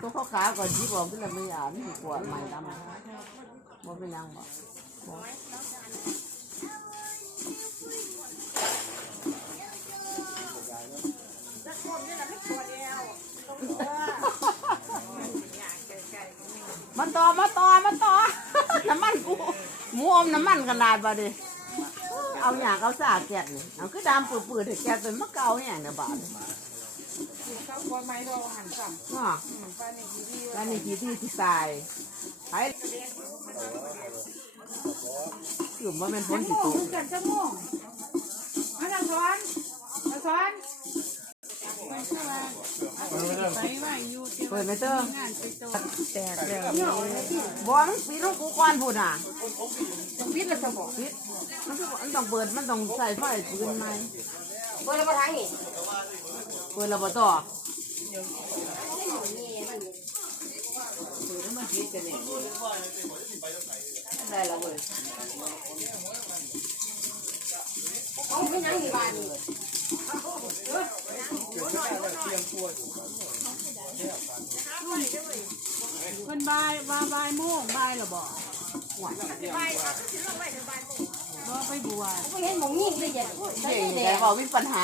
ตัวขาวๆก่อนที่บอกที่เราไม่อ่านไม่กลัวใหม่ดำบ่เป็นยังบ่บ่มาต่อมาต่อมาต่อน้ำมันกูหมูอมน้ำมันขนาดบ่ดิเอาอย่างเอาสาแกะนี่เอาคือดำปืดๆให้แกะเป็นมะเกาอย่างเดียวบาด ไม้เราหันซ้เนาะำป้าในทีวีแล้วนี่กี่ที่ที่ตายไอ้คือว่าเป็นฝนสิตกกันจะม่วงมาทางซ้อนมาซ้อนไปสบายไปไหวอยู่เที่ยวเปิดไหมเต้องานไปโตแตกแล้วบ่มันปีนของกูก่อนพูดน่ะต้องพิษละสมองปิดมันคือมันต้องเปิดมันต้องใส่ไฟปืนไหมเปิดแล้วมาทางนี้เปิดแล้วบ่ต่อ ได้แล้วเว้ยเขาไม่ยังอีกบานนี่เพิ่นบายว่าบายโม่งบายหรอบ่บ่ไปบัว ไม่เห็นหมองยิ่งเลยยังเก่งแต่บอกมีปัญหา